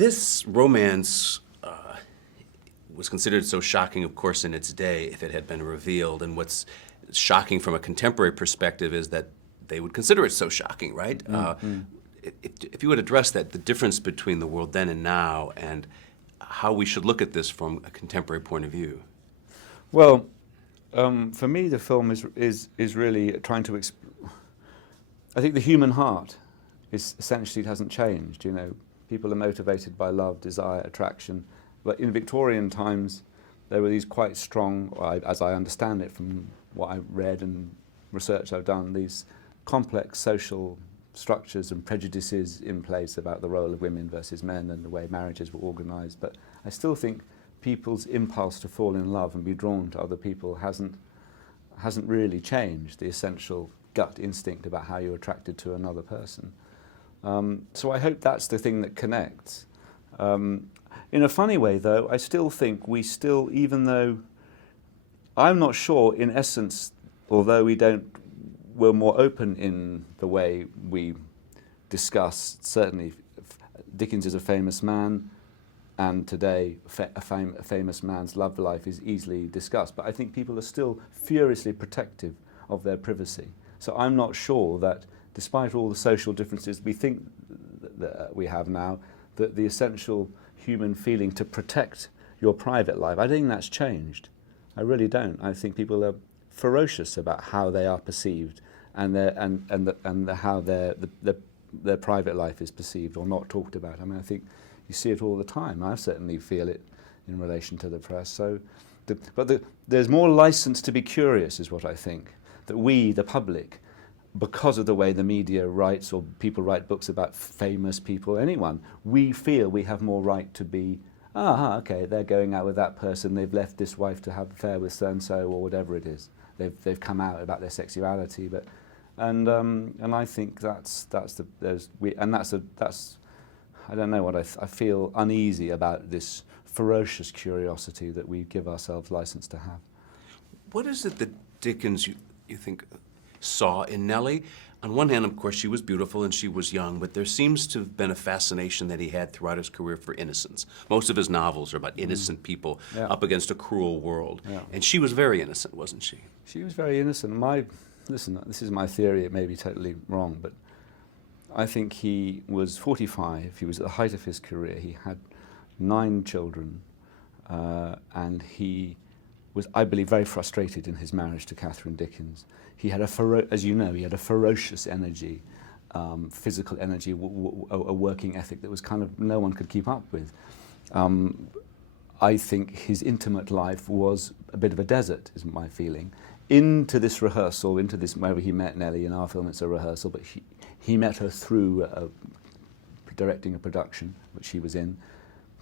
This romance was considered so shocking, of course, in its day if it had been revealed. And what's shocking from a contemporary perspective is that they would consider it so shocking, right? If you would address that, the difference between the world then and now, and how we should look at this from a contemporary point of view. Well, for me, the film is really trying to. I think the human heart is essentially, it hasn't changed. You know, people are motivated by love, desire, attraction. But in Victorian times, there were these quite strong, as I understand it from what I've read and research I've done, these complex social structures and prejudices in place about the role of women versus men and the way marriages were organised. But I still think people's impulse to fall in love and be drawn to other people hasn't really changed, the essential gut instinct about how you're attracted to another person. So I hope that's the thing that connects. In a funny way, though, I still think even though I'm not sure, in essence, although we're more open in the way we discuss, certainly Dickens is a famous man, and today a famous man's love life is easily discussed. But I think people are still furiously protective of their privacy. So I'm not sure that, despite all the social differences we think that we have now, that the essential human feeling to protect your private life, I don't think that's changed. I really don't. I think people are ferocious about how they are perceived and how their private life is perceived or not talked about. I mean, I think you see it all the time. I certainly feel it in relation to the press. So, there's more license to be curious, is what I think. That we, the public, because of the way the media writes or people write books about famous people, anyone, we feel we have more right to be, okay, they're going out with that person, they've left this wife to have an affair with so-and-so or whatever it is. They've come out about their sexuality, and I think that's I don't know what I feel uneasy about this ferocious curiosity that we give ourselves license to have. What is it that Dickens, you think, saw in Nellie? On one hand, of course, she was beautiful and she was young, but there seems to have been a fascination that he had throughout his career for innocence. Most of his novels are about innocent people up against a cruel world. Yeah. And she was very innocent, wasn't she? She was very innocent. Listen, this is my theory, it may be totally wrong, but I think he was 45, he was at the height of his career, he had 9 children, and he was, I believe, very frustrated in his marriage to Catherine Dickens. He had as you know, he had a ferocious energy, physical energy, a working ethic that was kind of no one could keep up with. I think his intimate life was a bit of a desert, is my feeling. Into this rehearsal, where he met Nellie, in our film it's a rehearsal, but he met her through directing a production, which she was in,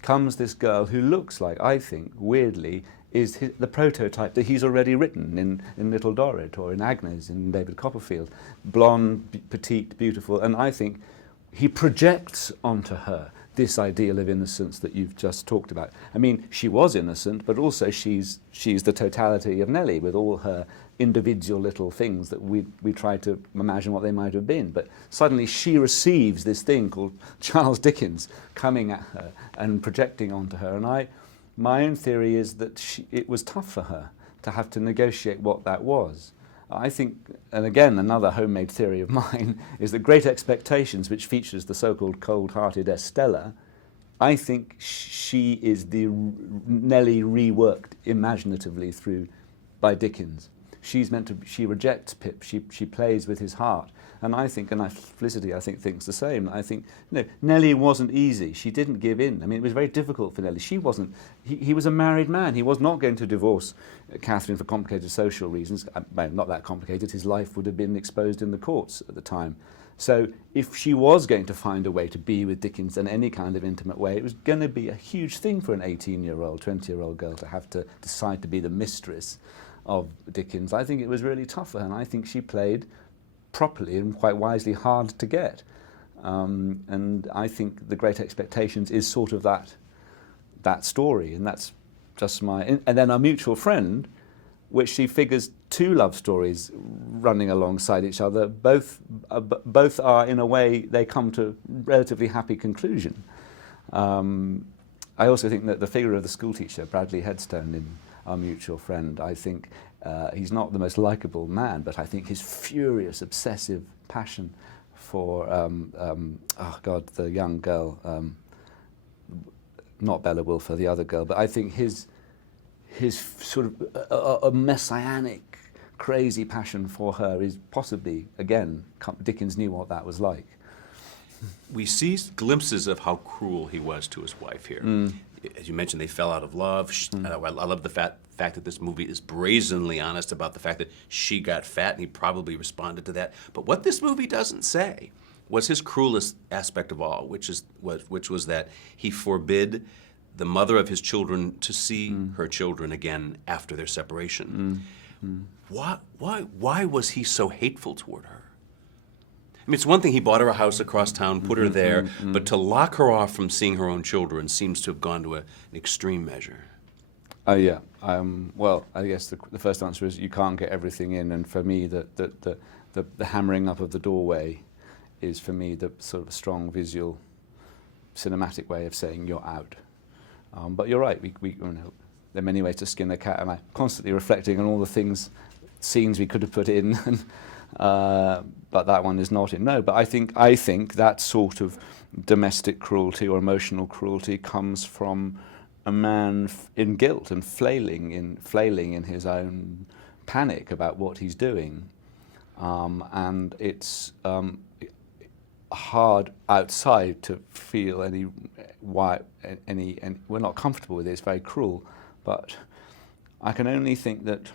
comes this girl who looks like, I think, weirdly, is the prototype that he's already written in Little Dorrit or in Agnes in David Copperfield. Blonde, petite, beautiful, and I think he projects onto her this ideal of innocence that you've just talked about. I mean, she was innocent, but also she's the totality of Nellie with all her individual little things that we try to imagine what they might have been. But suddenly she receives this thing called Charles Dickens coming at her and projecting onto her. And my own theory is that it was tough for her to have to negotiate what that was. I think, and again, another homemade theory of mine, is that Great Expectations, which features the so-called cold-hearted Estella, I think she is the Nellie reworked imaginatively by Dickens. She rejects Pip, she plays with his heart. And I think, and Felicity, I think, thinks the same. I think, Nellie wasn't easy. She didn't give in. I mean, it was very difficult for Nellie. He was a married man. He was not going to divorce Catherine for complicated social reasons. Well, not that complicated. His life would have been exposed in the courts at the time. So if she was going to find a way to be with Dickens in any kind of intimate way, it was going to be a huge thing for an 18-year-old, 20-year-old girl to have to decide to be the mistress of Dickens. I think it was really tough for her, and I think she played properly and quite wisely hard to get. And I think The Great Expectations is sort of that story, and that's just and then Our Mutual Friend, which she figures 2 love stories running alongside each other. Both are, in a way, they come to relatively happy conclusion. I also think that the figure of the schoolteacher, Bradley Headstone, in Our Mutual Friend, I think he's not the most likable man, but I think his furious, obsessive passion for, the young girl, not Bella Wilfer, the other girl, but I think his sort of a messianic, crazy passion for her is possibly, again, Dickens knew what that was like. We see glimpses of how cruel he was to his wife here. As you mentioned, they fell out of love. I love the fact that this movie is brazenly honest about the fact that she got fat, and he probably responded to that. But what this movie doesn't say was his cruelest aspect of all, which was that he forbid the mother of his children to see her children again after their separation. Why was he so hateful toward her? I mean, it's one thing he bought her a house across town, put her there, but to lock her off from seeing her own children seems to have gone to an extreme measure. Yeah. Well, I guess the first answer is you can't get everything in, and for me, the hammering up of the doorway is, for me, the sort of strong visual, cinematic way of saying you're out. But you're right. We there are many ways to skin a cat, and I'm constantly reflecting on all the scenes we could have put in. But that one is not in. No, but I think that sort of domestic cruelty or emotional cruelty comes from a man in guilt and flailing in his own panic about what he's doing, and it's hard outside to feel any we're not comfortable with it. It's very cruel, but I can only think that,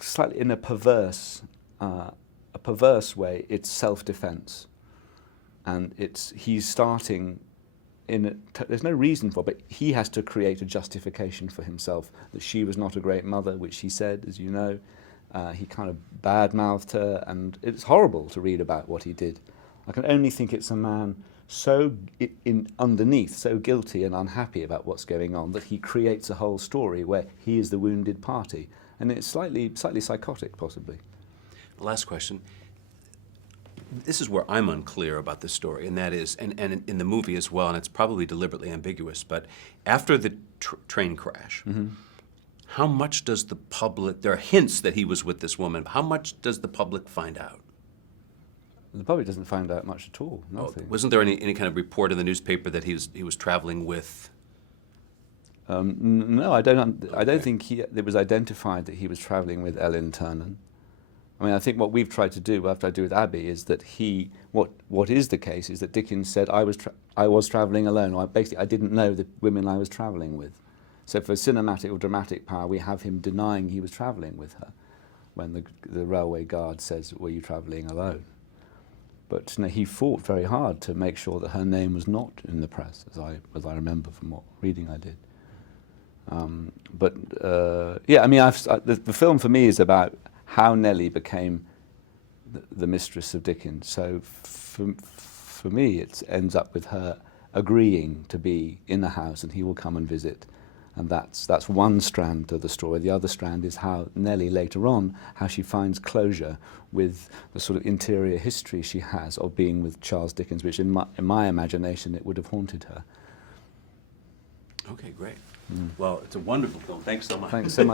slightly in a perverse way, it's self-defense, and he's starting there's no reason for it, but he has to create a justification for himself that she was not a great mother, which he said, as you know. He kind of bad-mouthed her, and it's horrible to read about what he did. I can only think it's a man so underneath, so guilty and unhappy about what's going on, that he creates a whole story where he is the wounded party. And it's slightly psychotic, possibly. Last question. This is where I'm unclear about this story, and that is, and in the movie as well, and it's probably deliberately ambiguous, but after the train crash, how much does the public, there are hints that he was with this woman, how much does the public find out? The public doesn't find out much at all, nothing. Wasn't there any kind of report in the newspaper that he was traveling with? No, I don't think it was identified that he was travelling with Ellen Ternan. I mean, I think what we've tried to do, after I do with Abbey, is that what is the case is that Dickens said, I was travelling alone, or basically I didn't know the women I was travelling with. So for cinematic or dramatic power, we have him denying he was travelling with her when the railway guard says, were you travelling alone? But he fought very hard to make sure that her name was not in the press, as I remember from what reading I did. The film for me is about how Nellie became the mistress of Dickens. So for me, it ends up with her agreeing to be in the house, and he will come and visit. And that's one strand of the story. The other strand is how Nellie later on, how she finds closure with the sort of interior history she has of being with Charles Dickens, which in my imagination, it would have haunted her. Okay, great. Well, it's a wonderful film. Thanks so much. Thanks so much.